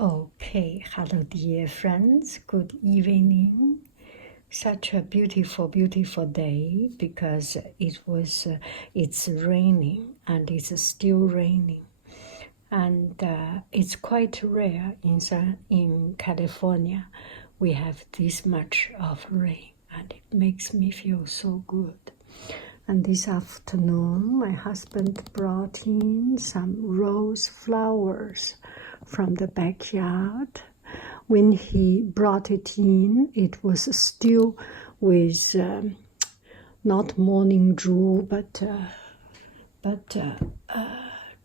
Okay, hello dear friends, good evening. Such a beautiful, beautiful day because it's raining and it's still raining. And it's quite rare in California. We have this much of rain and it makes me feel so good. And this afternoon, my husband brought in some rose flowers from the backyard. When he brought it in, it was still with not morning dew, but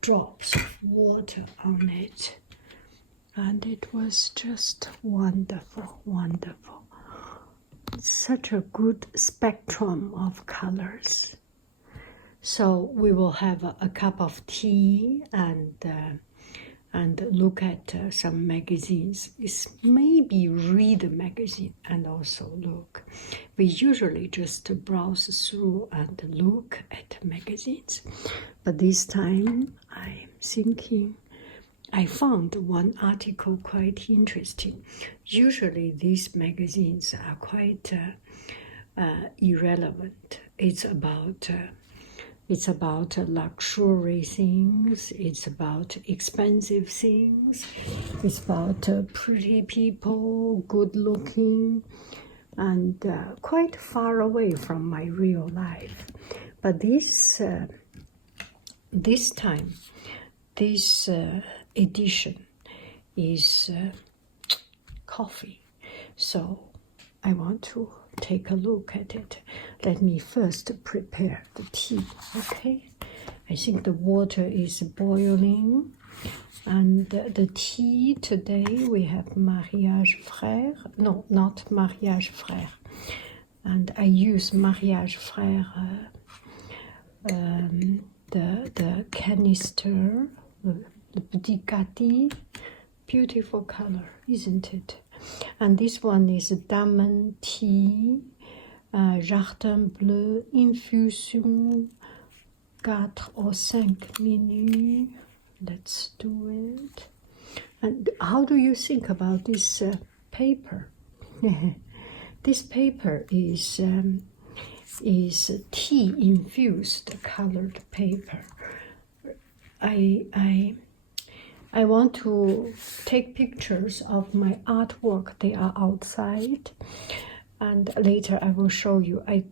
drops of water on it. And it was just wonderful, wonderful. Such a good spectrum of colors. So we will have a cup of tea and look at some magazines. It's maybe read a magazine and also look. We usually just browse through and look at magazines. But this time I'm thinking, I found one article quite interesting. Usually these magazines are quite irrelevant. It's about luxury things, it's about expensive things, it's about pretty people, good looking, and quite far away from my real life. But this time, this edition is coffee. So I want to take a look at it. Let me first prepare the tea, okay? I think the water is boiling. And the tea today, we have Mariage Frère. No, not Mariage Frère. And I use Mariage Frère, the canister, the petit cati. Beautiful color, isn't it? And this one is Diamond Tea, Jardin Bleu, Infusion, 4 ou 5 minutes. Let's do it. And how do you think about this paper? This paper is tea infused colored paper. I want to take pictures of my artwork. They are outside, and later I will show you. I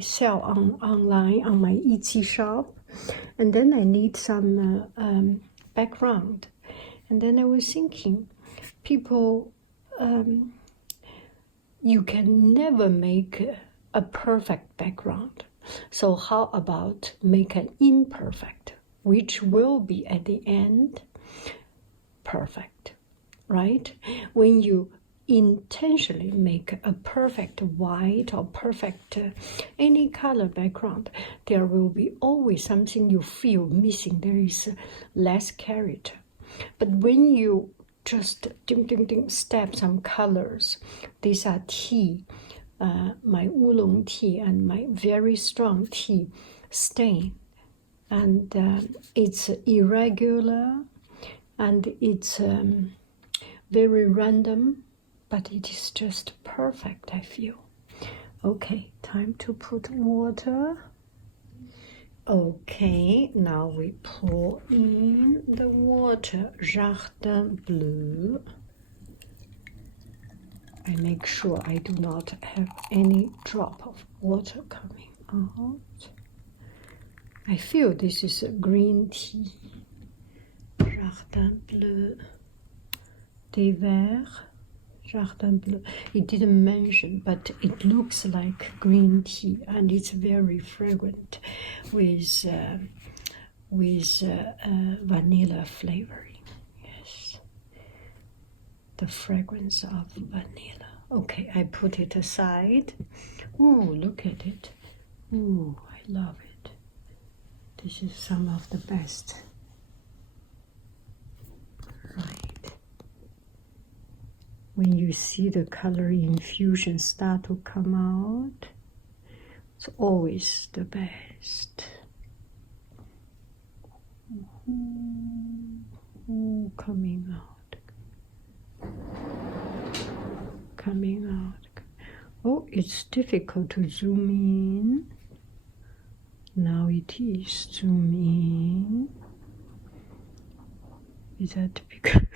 sell online on my Etsy shop, and then I need some background. And then I was thinking, people, you can never make a perfect background. So how about make an imperfect, which will be at the end perfect, right? When you intentionally make a perfect white or perfect any color background, there will be always something you feel missing. There is less character. But when you just step some colors, these are tea, my oolong tea and my very strong tea stain, and it's irregular and it's very random, but it is just perfect, I feel. Okay, time to put water. Okay, now we pour in the water, Jardin Bleu. I make sure I do not have any drop of water coming out. I feel this is a green tea. Jardin Bleu, thé vert, Jardin Bleu. It didn't mention, but it looks like green tea, and it's very fragrant with vanilla flavoring. Yes, the fragrance of vanilla. Okay, I put it aside. Ooh, look at it. Ooh, I love it. This is some of the best. Right. When you see the color infusion start to come out, it's always the best. so coming out. Coming out. Oh, it's difficult to zoom in. Now it is zoom in. Is that because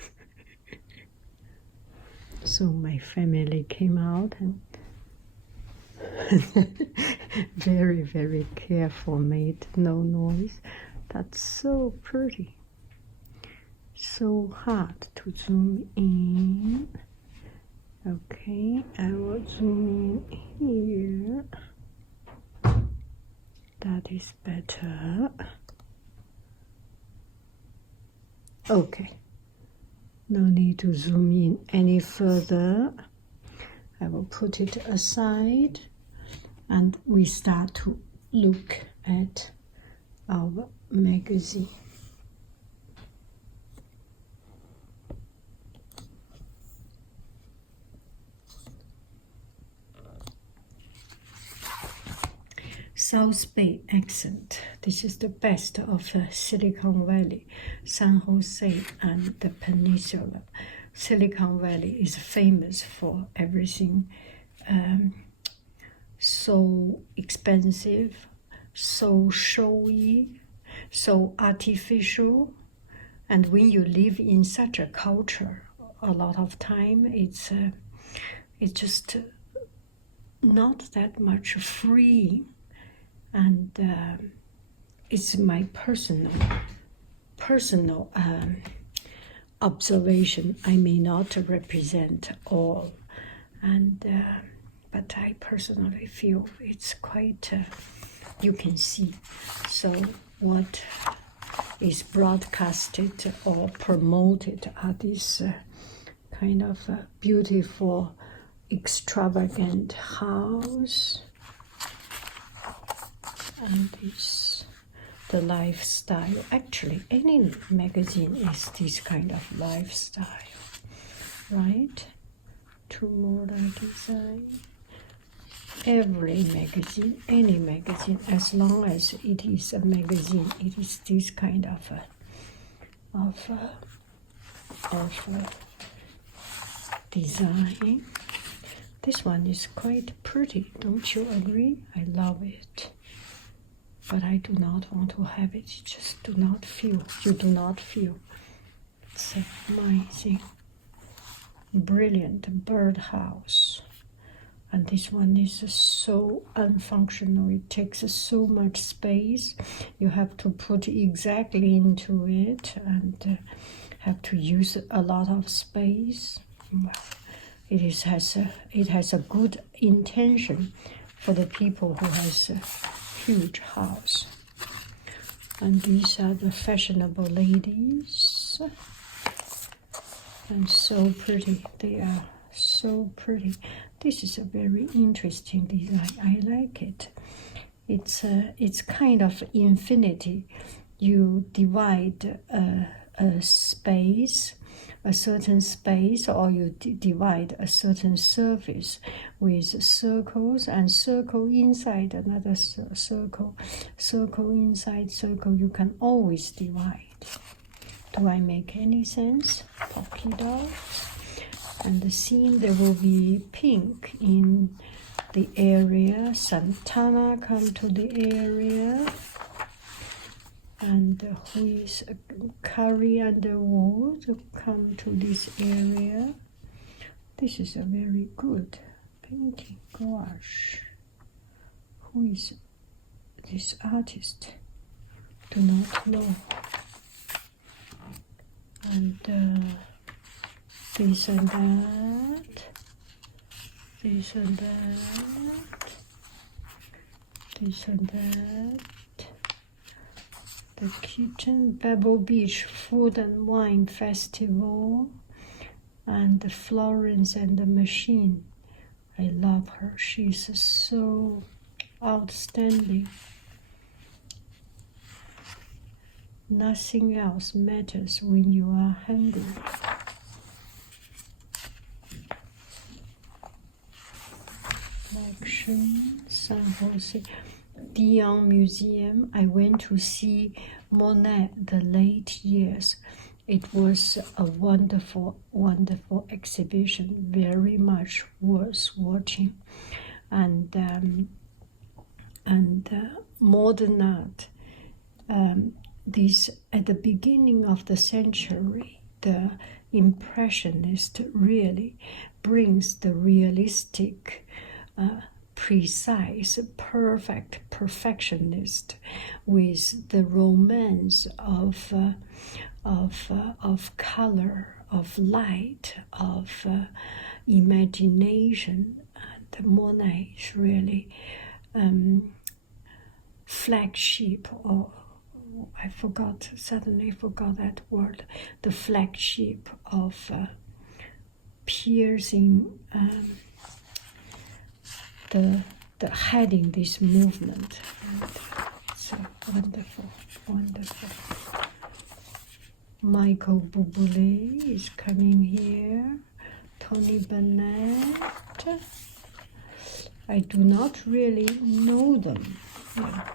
so my family came out and very, very careful, made no noise. That's so pretty. So hard to zoom in. Okay, I will zoom in here. That is better. Okay, no need to zoom in any further. I will put it aside and we start to look at our magazine. South Bay accent. This is the best of Silicon Valley, San Jose, and the peninsula. Silicon Valley is famous for everything so expensive, so showy, so artificial. And when you live in such a culture, a lot of time it's just not that much free. And it's my personal observation. I may not represent all, and but I personally feel it's quite. You can see. So what is broadcasted or promoted are these kind of beautiful, extravagant house. And it's the lifestyle. Actually, any magazine is this kind of lifestyle, right? Tomorrow design. Every magazine, any magazine, as long as it is a magazine, it is this kind of design. This one is quite pretty, don't you agree? I love it. But I do not want to have it. You just do not feel. You do not feel. It's amazing. Brilliant birdhouse. And this one is so unfunctional. It takes so much space. You have to put exactly into it and have to use a lot of space. Well, it has a good intention for the people who has huge house. And these are the fashionable ladies. And so pretty. They are so pretty. This is a very interesting design. I like it. It's kind of infinity. You divide a space, a certain space, or you divide a certain surface with circles, and circle inside another circle, circle inside circle. You can always divide. Do I make any sense? Polka dots. And the scene, there will be pink in the area. Santana come to the area. And who is Carrie Underwood come to this area. This is a very good painting. Gosh. Who is this artist? Do not know. And this and that. This and that. This and that. The kitchen, Pebble Beach Food and Wine Festival, and the Florence and the Machine. I love her. She's so outstanding. Nothing else matters when you are hungry. Action, San Jose. Dion Museum. I went to see Monet the late years. It was a wonderful, wonderful exhibition, very much worth watching. And more than that, this at the beginning of the century, the Impressionist really brings the realistic, precise, perfect perfectionist with the romance of color, of light, of imagination. And Monet is really flagship, or suddenly forgot that word, the flagship of piercing, the heading this movement. And so wonderful, wonderful. Michael Bublé is coming here. Tony Bennett. I do not really know them, yeah,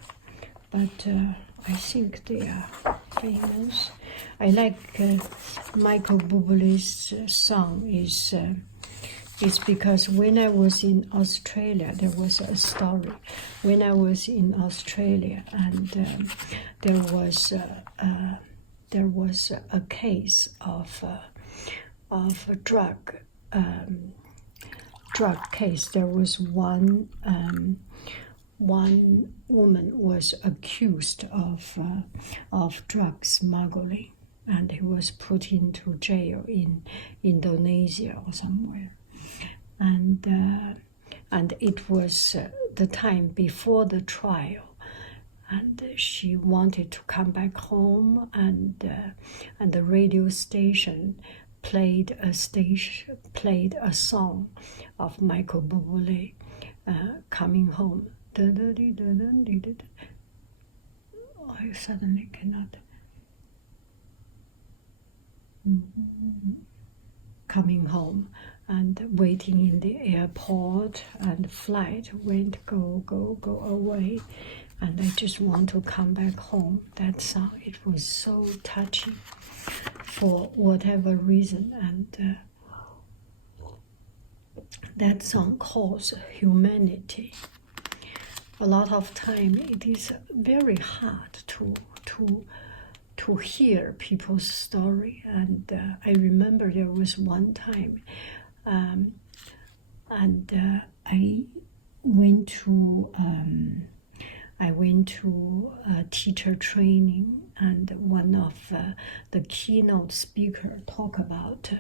but I think they are famous. I like Michael Bublé's song is because when I was in Australia, there was a story. When I was in Australia, and there was a case of a drug case. There was one woman was accused of drug smuggling, and he was put into jail in Indonesia or somewhere. And it was the time before the trial, and she wanted to come back home, and the radio station played a song of Michael Bublé, Coming Home. I suddenly cannot. Coming home, and waiting in the airport, and flight went go away, and I just want to come back home. That song, it was so touching for whatever reason, and that song calls humanity. A lot of time it is very hard to hear people's story, and I remember there was one time, and I went to teacher training, and one of the keynote speaker talk about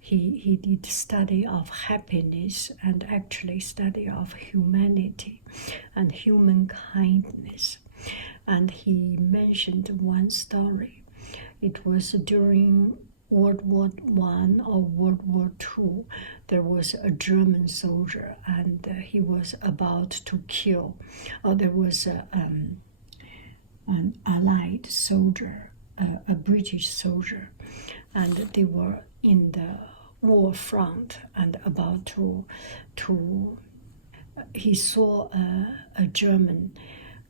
he did study of happiness, and actually study of humanity and human kindness. And he mentioned one story. It was during World War I or World War II. There was a German soldier, and he was about to kill. There was an Allied soldier, a British soldier, and they were in the war front and about to he saw a German,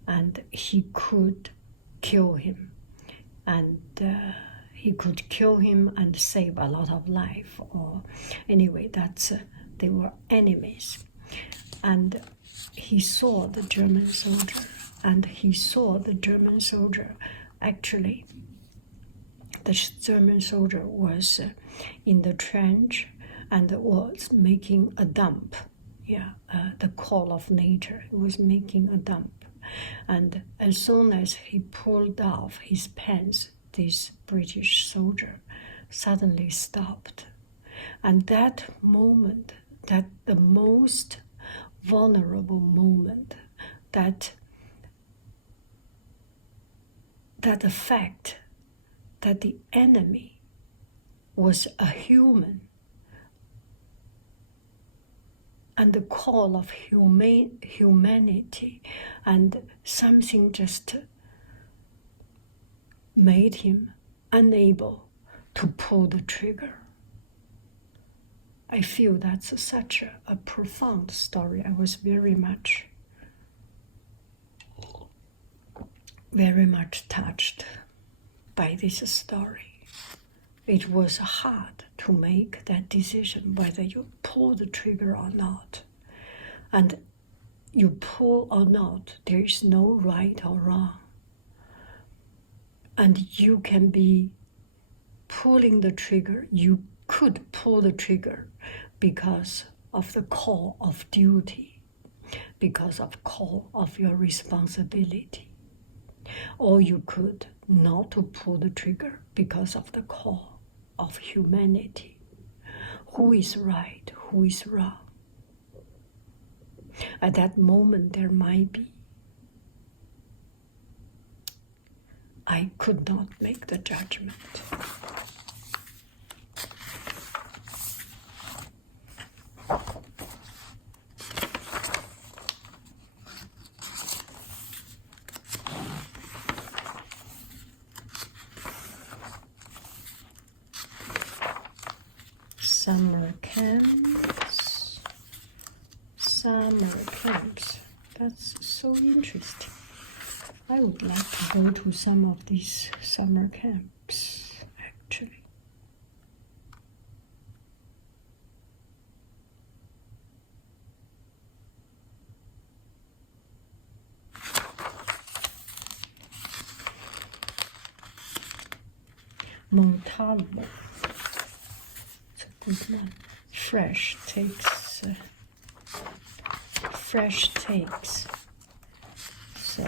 and he could kill him, and he could kill him and save a lot of life. Or anyway, that's they were enemies, and he saw the German soldier, and he saw the German soldier. Actually, the German soldier was in the trench and was making a dump. Yeah, the call of nature. He was making a dump. And as soon as he pulled off his pants, this British soldier suddenly stopped. And that moment, that the most vulnerable moment, that the fact that the enemy was a human, and the call of humanity, and something just made him unable to pull the trigger. I feel that's such a profound story. I was very much touched by this story. it was hard to make that decision whether you pull the trigger or not. And you pull or not, there is no right or wrong. And you can be pulling the trigger. You could pull the trigger because of the call of duty, because of call of your responsibility. Or you could not to pull the trigger because of the call of humanity. Who is right? Who is wrong? At that moment, there might be. I could not make the judgment. Summer camps. Summer camps. That's so interesting. I would like to go to some of these summer camps, actually. Montalvo. It's a good one. Fresh takes. Fresh takes. So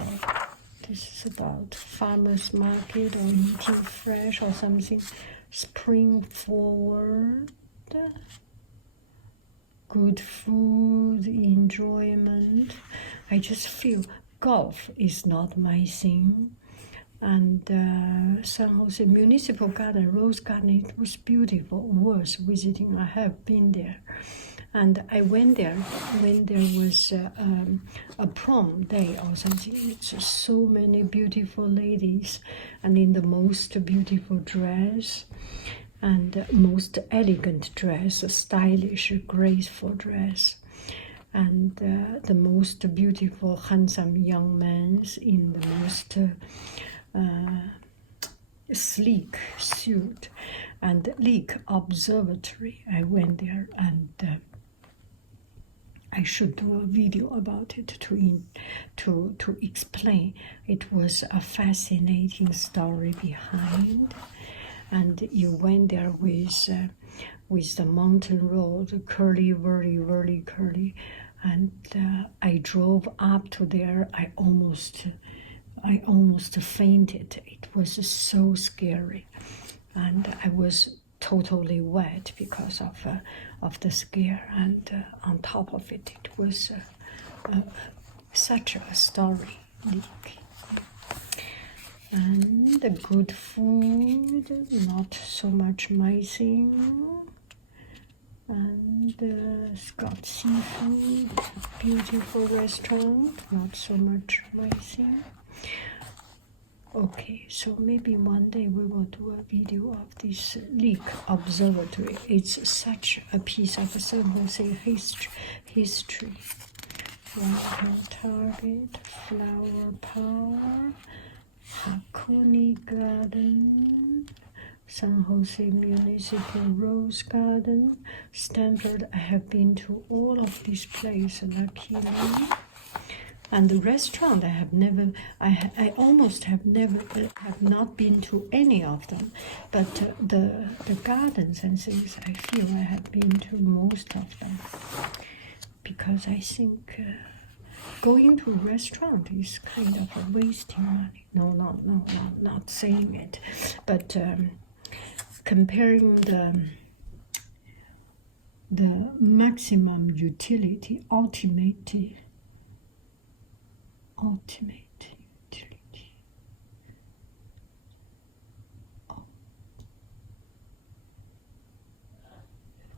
this is about farmers market or eating fresh or something. Spring forward. Good food, enjoyment. I just feel golf is not my thing. And San Jose Municipal Garden, Rose Garden, it was beautiful, worth visiting. I have been there. And I went there when there was a prom day or something. It's just so many beautiful ladies and in the most beautiful dress and most elegant dress, stylish, graceful dress. And the most beautiful, handsome young men in the most sleek suit and Leak Observatory. I went there and I should do a video about it to explain. It was a fascinating story behind, and you went there with the mountain road, curly, very curly, and I drove up to there. I almost fainted. It was so scary, and I was totally wet because of the scare. And on top of it, it was such a story. And the good food, not so much my thing. And Scott Seafood, beautiful restaurant, not so much my thing. Okay, so maybe one day we will do a video of this Leak Observatory. It's such a piece of San Jose history. Retail Target, Flower Power, Hakone Garden, San Jose Municipal Rose Garden, Stanford. I have been to all of these places, luckily. And the restaurant, I almost have not been to any of them, but the gardens and things, I feel I have been to most of them, because I think going to a restaurant is kind of a wasting money. No, not saying it, but comparing the maximum utility, ultimate utility.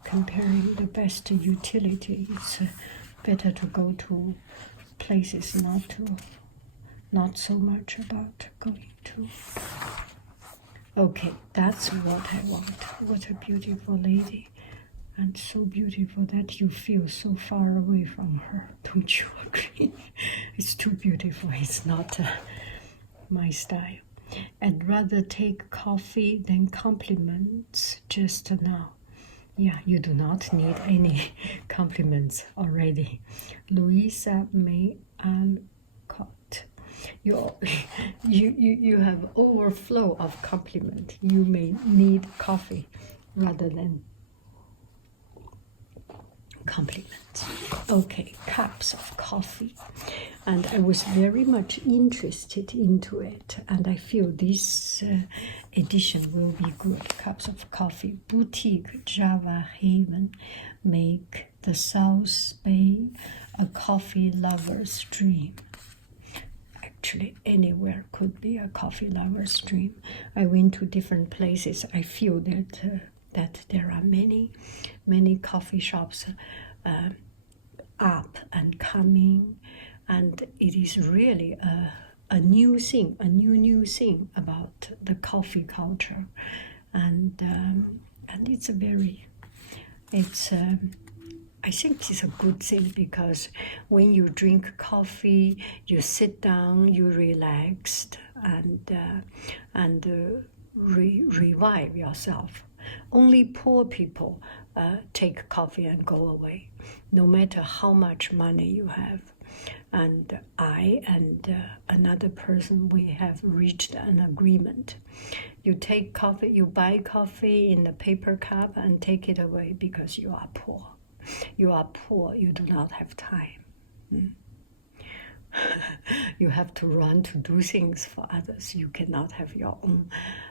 Comparing the best utility, it's better to go to places not so much about going to. Okay, that's what I want. What a beautiful lady. And so beautiful that you feel so far away from her. Don't you agree? It's too beautiful. It's not my style. I'd rather take coffee than compliments just now. Yeah, you do not need any compliments already. Louisa May Alcott. You have overflow of compliment. You may need coffee rather than compliments. Okay, cups of coffee. And I was very much interested into it, and I feel this edition will be good. Cups of coffee. Boutique Java Haven make the South Bay a coffee lover's dream. Actually, anywhere could be a coffee lover's dream. I went to different places. I feel that there are many coffee shops up and coming, and it is really a new thing, a new thing about the coffee culture, and it's a very, I think it's a good thing, because when you drink coffee, you sit down, you relaxed, and revive yourself. Only poor people take coffee and go away, no matter how much money you have. And I and another person, we have reached an agreement. You take coffee, you buy coffee in a paper cup and take it away because you are poor. You are poor, you do not have time. You have to run to do things for others. You cannot have your own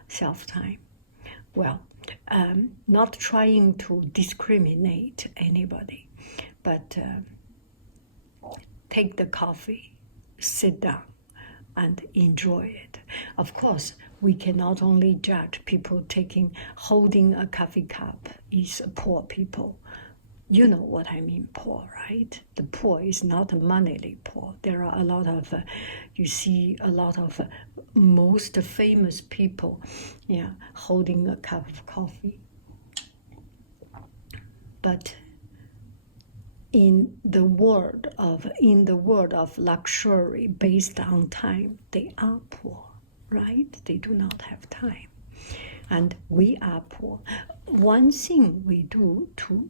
self-time. Well, not trying to discriminate anybody, but take the coffee, sit down, and enjoy it. Of course, we cannot only judge people holding a coffee cup is poor people. You know what I mean, poor, right? The poor is not moneyly poor. There are a lot of, you see a lot of most famous people, yeah, holding a cup of coffee. But in the world of luxury based on time, they are poor, right? They do not have time, and we are poor. One thing we do to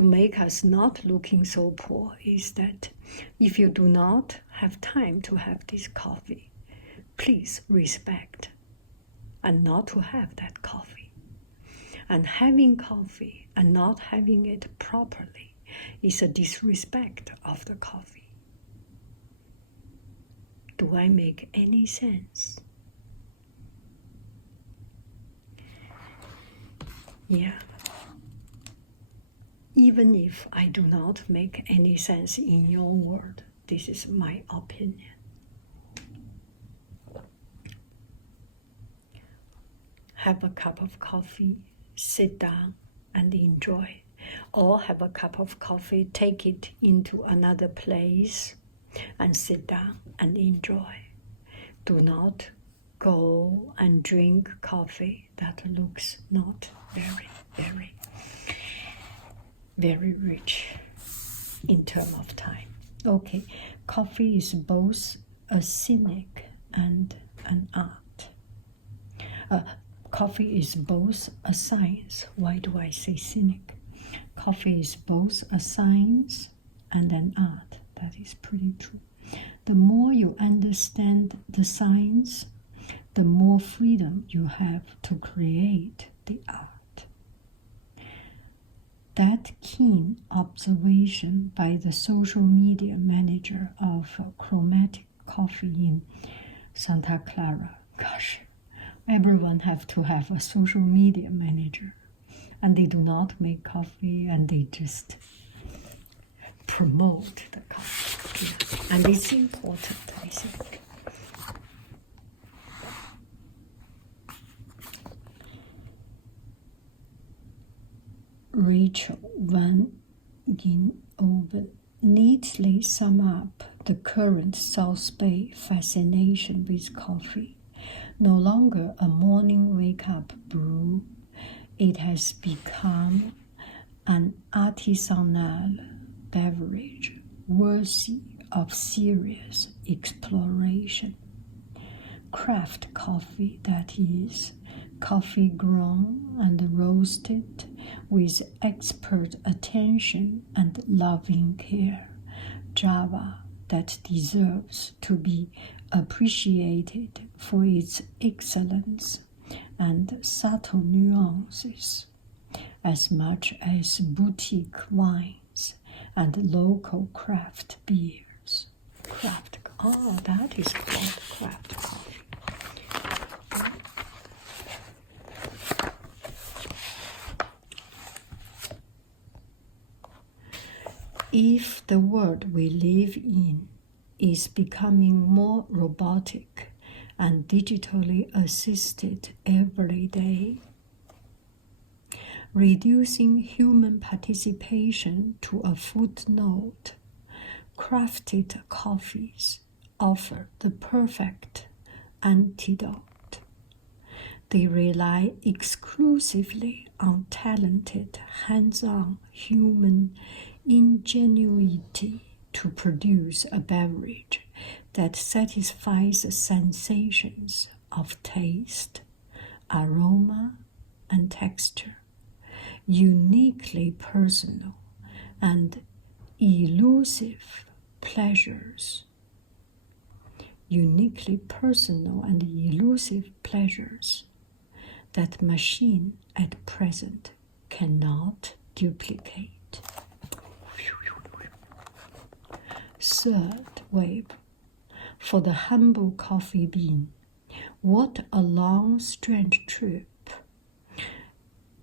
make us not looking so poor is that if you do not have time to have this coffee, please respect and not to have that coffee. And having coffee and not having it properly is a disrespect of the coffee. Do I make any sense? Yeah. Even if I do not make any sense in your word, this is my opinion. Have a cup of coffee, sit down and enjoy. Or have a cup of coffee, take it into another place and sit down and enjoy. Do not go and drink coffee that looks not very rich in terms of time. Okay, coffee is both a cynic and an art. Coffee is both a science. Why do I say cynic? Coffee is both a science and an art. That is pretty true. The more you understand the science, the more freedom you have to create the art. That keen observation by the social media manager of Chromatic Coffee in Santa Clara. Gosh, everyone have to have a social media manager, and they do not make coffee, and they just promote the coffee. And it's important, I think. Rachel Van Ginoven neatly sum up the current South Bay fascination with coffee. No longer a morning wake-up brew, it has become an artisanal beverage worthy of serious exploration. craft coffee, that is, coffee grown and roasted with expert attention and loving care, Java that deserves to be appreciated for its excellence and subtle nuances, as much as boutique wines and local craft beers. That is called craft coffee. If the world we live in is becoming more robotic and digitally assisted every day, reducing human participation to a footnote, crafted coffees offer the perfect antidote. They rely exclusively on talented, hands-on human ingenuity to produce a beverage that satisfies the sensations of taste, aroma, and texture, uniquely personal and elusive pleasures. Uniquely personal and elusive pleasures that machine at present cannot duplicate. Third wave. For the humble coffee bean, what a long, strange trip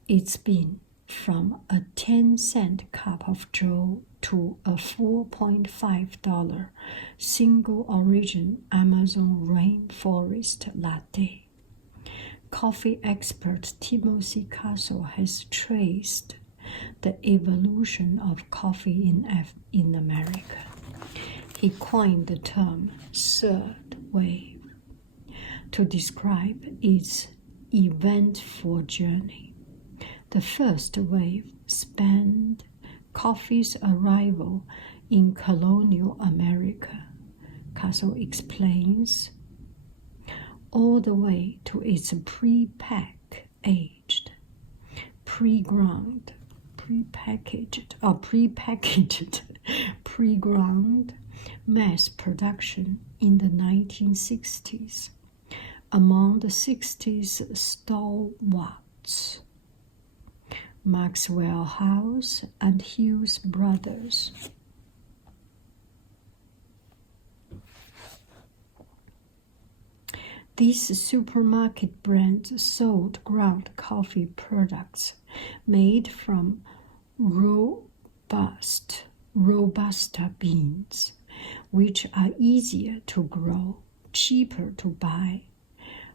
it's been from a 10-cent cup of joe to a $4.5 single origin Amazon rainforest latte. Coffee expert Timothy Castle has traced the evolution of coffee in America. He coined the term third wave to describe its eventful journey. The first wave spanned coffee's arrival in colonial America, Castle explains, all the way to its prepackaged, pre-ground mass production in the 1960s. Among the 60s stalwarts, Maxwell House and Hughes Brothers. These supermarket brands sold ground coffee products made from Robusta beans, which are easier to grow, cheaper to buy,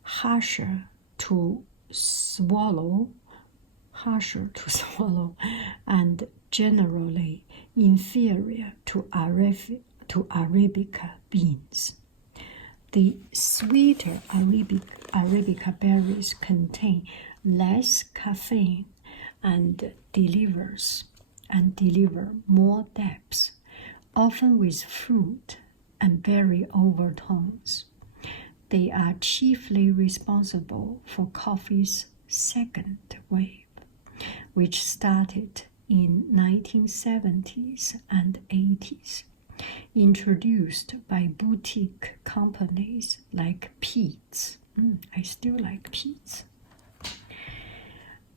harsher to swallow, and generally inferior to Arabica beans. The sweeter Arabica berries contain less caffeine and deliver more depth, often with fruit and berry overtones. They are chiefly responsible for coffee's second wave, which started in 1970s and 80s, introduced by boutique companies like Peet's. I still like Peet's.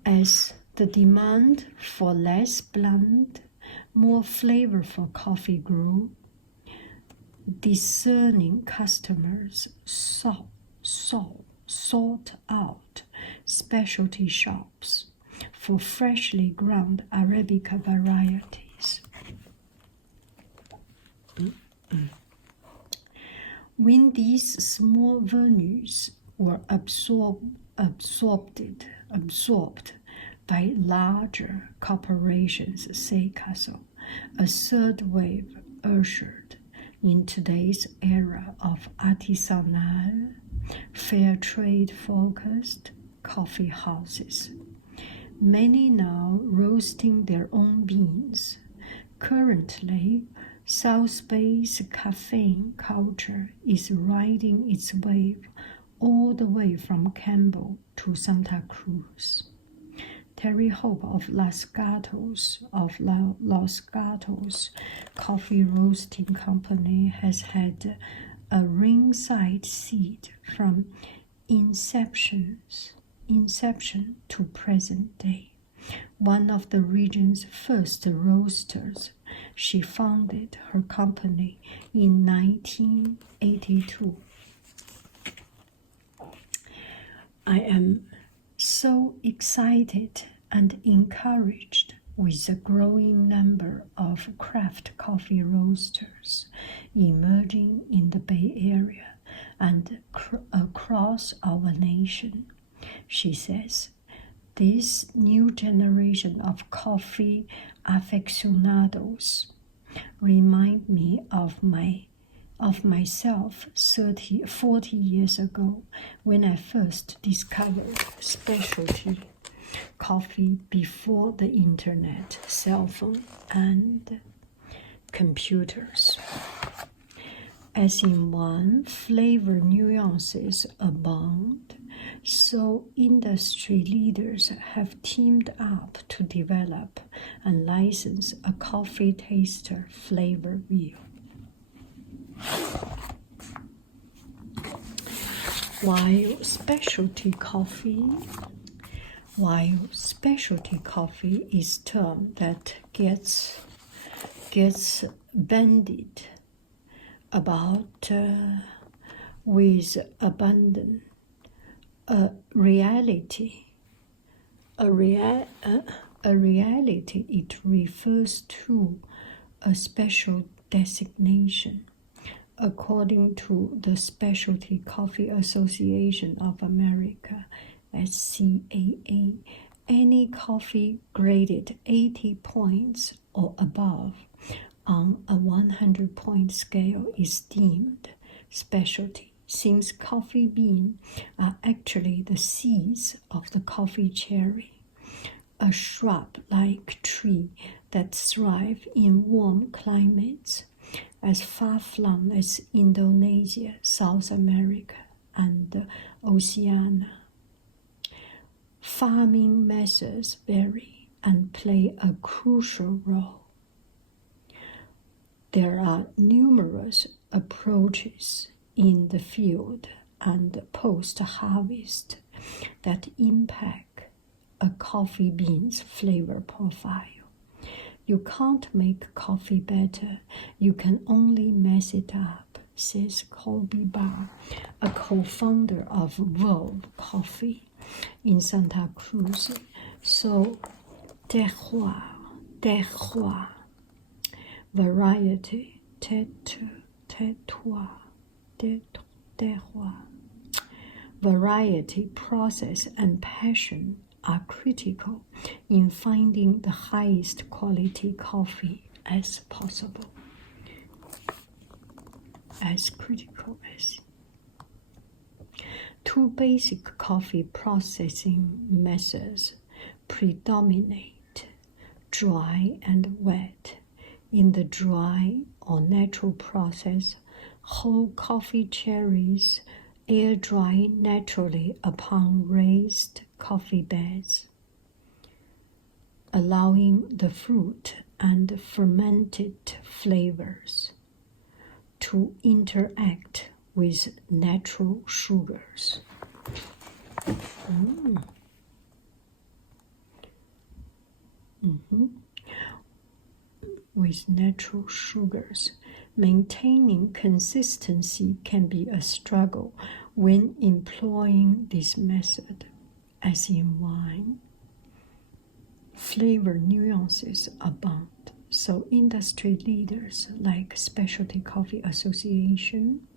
As the demand for less bland, more flavorful coffee grew, discerning customers sought out specialty shops for freshly ground Arabica varieties. When these small venues were absorbed by larger corporations, say Castle, a third wave ushered in today's era of artisanal, fair trade-focused coffee houses, many now roasting their own beans. Currently, South Bay's caffeine culture is riding its wave all the way from Campbell to Santa Cruz. Terry Hope of Los Gatos Coffee Roasting Company has had a ringside seat from inception to present day. One of the region's first roasters, she founded her company in 1982. I am so excited and encouraged with the growing number of craft coffee roasters emerging in the Bay Area and across our nation. She says, this new generation of coffee aficionados remind me of myself 40 years ago when I first discovered specialty coffee before the internet, cell phone, and computers. As in one, flavor nuances abound, so industry leaders have teamed up to develop and license a coffee taster flavor wheel. While specialty coffee is a term that gets bandied about with abandon, a reality it refers to a special designation. According to the Specialty Coffee Association of America, SCAA, any coffee graded 80 points or above on a 100-point scale is deemed specialty, since coffee beans are actually the seeds of the coffee cherry, a shrub-like tree that thrives in warm climates as far-flung as Indonesia, South America, and Oceania. Farming methods vary and play a crucial role. There are numerous approaches in the field and post-harvest that impact a coffee bean's flavor profile. You can't make coffee better, you can only mess it up, says Colby Barr, a co-founder of Verve Coffee in Santa Cruz. So, terroir, variety, terroir, variety, process, and passion are critical in finding the highest quality coffee as possible. As critical as. Two basic coffee processing methods predominate, dry and wet. In the dry or natural process, whole coffee cherries air dry naturally upon raised coffee beds, allowing the fruit and fermented flavors to interact with natural sugars. With natural sugars. Maintaining consistency can be a struggle when employing this method. As in wine, flavor nuances abound, so industry leaders like Specialty Coffee Association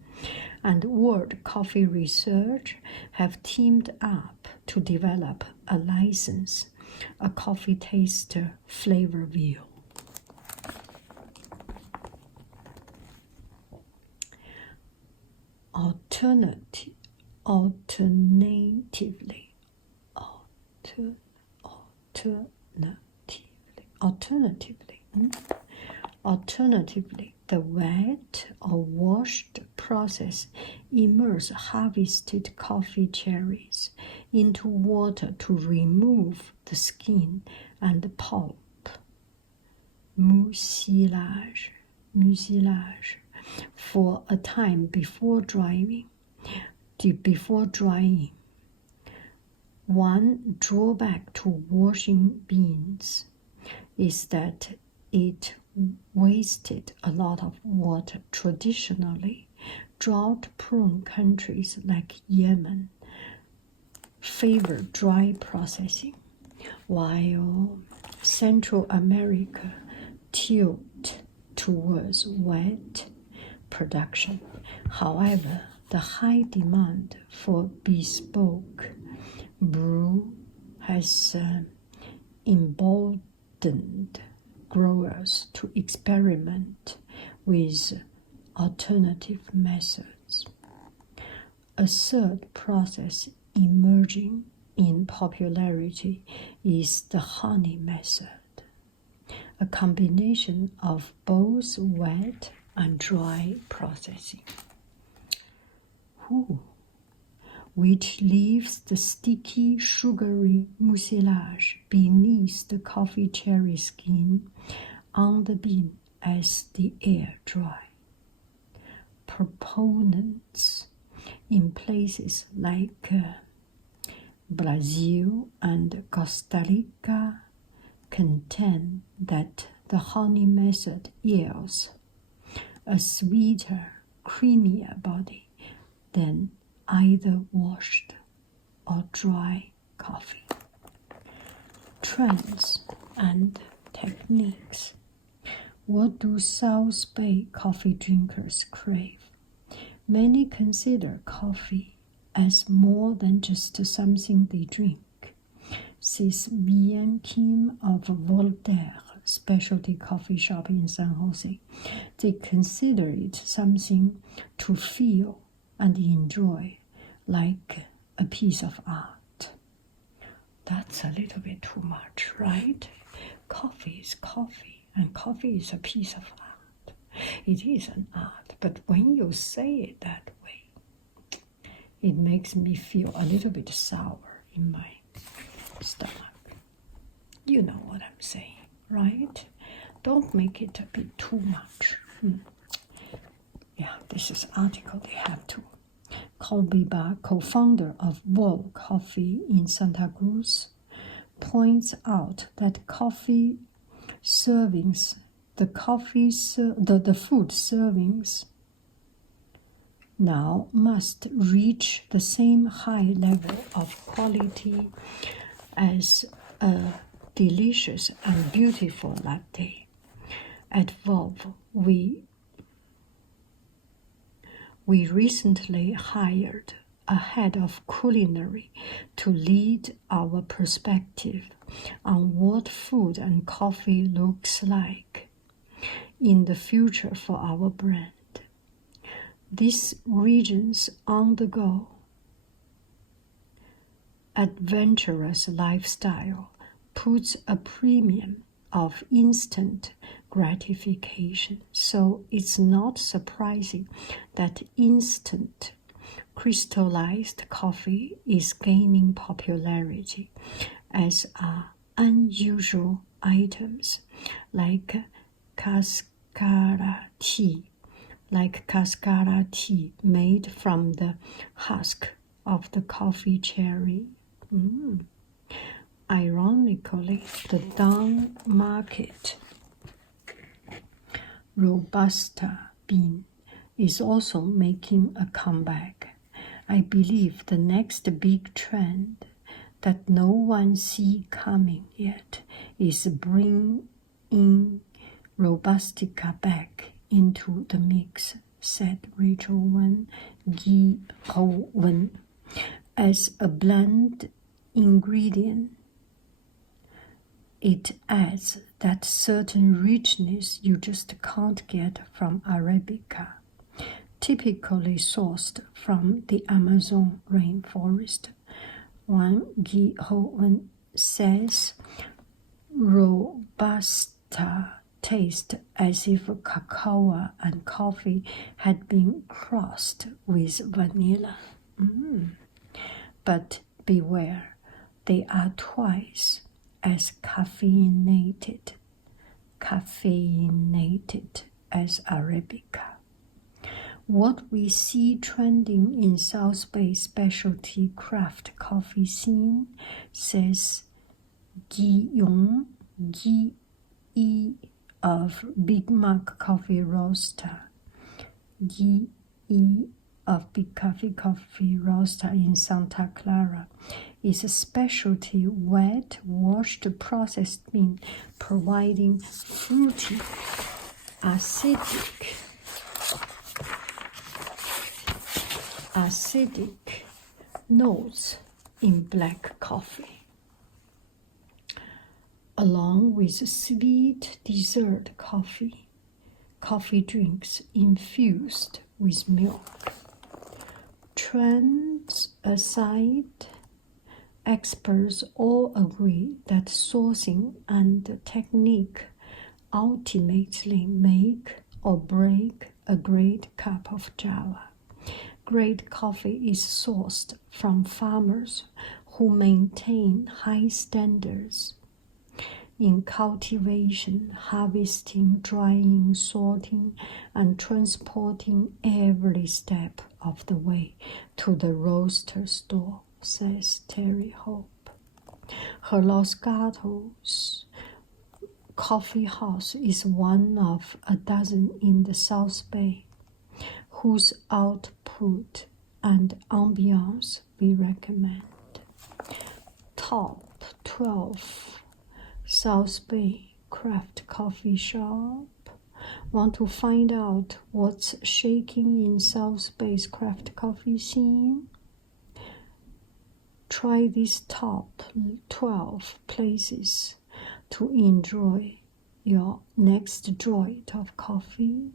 and World Coffee Research have teamed up to develop a license, a coffee taster flavor wheel. Alternatively, the wet or washed process, immerse harvested coffee cherries into water to remove the skin and pulp. Mucilage, for a time before drying. One drawback to washing beans is that it wasted a lot of water. Traditionally, drought-prone countries like Yemen favor dry processing, while Central America tilt towards wet production. However, the high demand for bespoke brew has emboldened growers to experiment with alternative methods. A third process emerging in popularity is the honey method, a combination of both wet and dry processing, which leaves the sticky, sugary mucilage beneath the coffee cherry skin on the bean as the air dry. Proponents in places like Brazil and Costa Rica contend that the honey method yields a sweeter, creamier body than either washed or dry coffee. Trends and techniques. What do South Bay coffee drinkers crave? Many consider coffee as more than just something they drink. Says Bien Kim of Voltaire specialty coffee shop in San Jose. They consider it something to feel and enjoy, like a piece of art. That's a little bit too much, right? Coffee is coffee, and coffee is a piece of art. It is an art, but when you say it that way, it makes me feel a little bit sour in my stomach. You know what I'm saying, right? Don't make it a bit too much. Yeah, this is article they have to. Colbiba, co-founder of Vol Coffee in Santa Cruz, points out that coffee servings, the food servings now must reach the same high level of quality as a delicious and beautiful latte. At Volve, we recently hired a head of culinary to lead our perspective on what food and coffee looks like in the future for our brand. This region's on-the-go, adventurous lifestyle puts a premium of instant gratification, so it's not surprising that instant crystallized coffee is gaining popularity, as are unusual items like cascara tea made from the husk of the coffee cherry. Ironically, the down market Robusta bean is also making a comeback. I believe the next big trend that no one sees coming yet is bringing Robustica back into the mix, said Rachel Wen, as a blend ingredient. It adds that certain richness you just can't get from Arabica, typically sourced from the Amazon rainforest. Wang Gihowen says Robusta taste as if cacao and coffee had been crossed with vanilla. But beware, they are twice as caffeinated as Arabica. What we see trending in South Bay specialty craft coffee scene, says Guillaume Guy of Big Mac Coffee Roaster, of Big Coffee Roaster in Santa Clara, is a specialty wet washed processed bean, providing fruity, acidic notes in black coffee, along with sweet dessert coffee drinks infused with milk. Trends aside, experts all agree that sourcing and technique ultimately make or break a great cup of Java. Great coffee is sourced from farmers who maintain high standards in cultivation, harvesting, drying, sorting, and transporting every step of the way to the roaster store, says Terry Hope. Her Los Gatos coffee house is one of a dozen in the South Bay, whose output and ambiance we recommend. Top 12 South Bay craft coffee shop. Want to find out what's shaking in South Bay's craft coffee scene? Try these top 12 places to enjoy your next joint of coffee.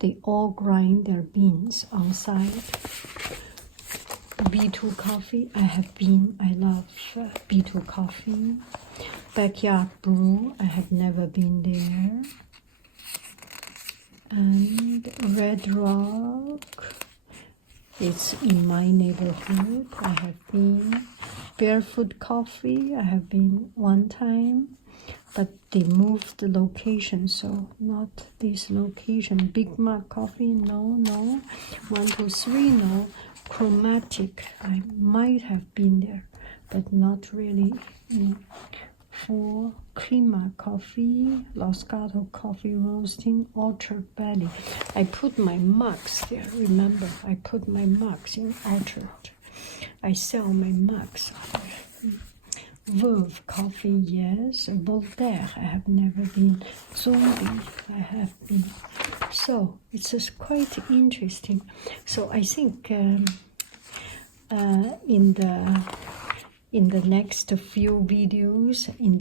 They all grind their beans on site. B2 Coffee, I love B2 Coffee. Backyard Brew, I have never been there. And Red Rock, it's in my neighborhood. I have been. Barefoot Coffee, I have been one time, but they moved the location, so not this location. Big Mac Coffee, no. 123, no. Chromatic, I might have been there, but not really. For Clima Coffee, Los Gatos Coffee Roasting, Orchard Valley. I put my mugs there, remember, I put my mugs in Orchard. I sell my mugs there. Verve Coffee, yes. Voltaire, I have never been. Zombie, I have been. So it's just quite interesting. So I think in the next few videos, in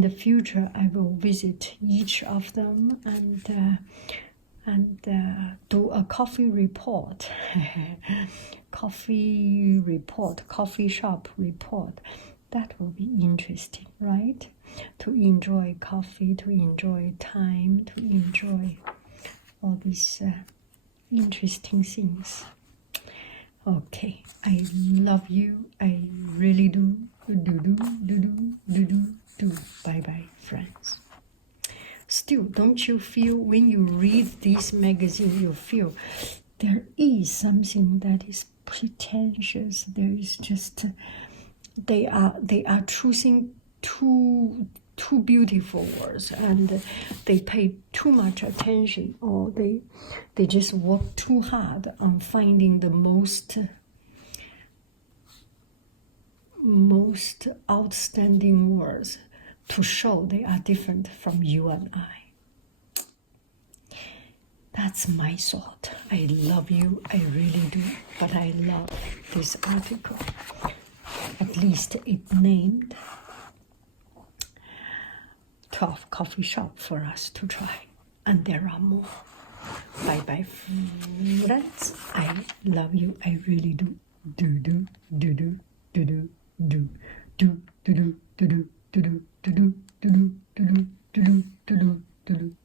the future, I will visit each of them and do a coffee report, coffee shop report. That will be interesting, right? To enjoy coffee, to enjoy time, to enjoy all these interesting things. Okay, I love you. I really do. Bye-bye, friends. Still, don't you feel when you read this magazine, you feel there is something that is pretentious. There is just, they are choosing two beautiful words, and they pay too much attention, or they just work too hard on finding the most outstanding words to show they are different from you and I. That's my thought. I love you, I really do, but I love this article. At least it named 12 coffee shop for us to try, and there are more. Bye friends. I love you. I really do. Do. Do-do, do-do, do-do.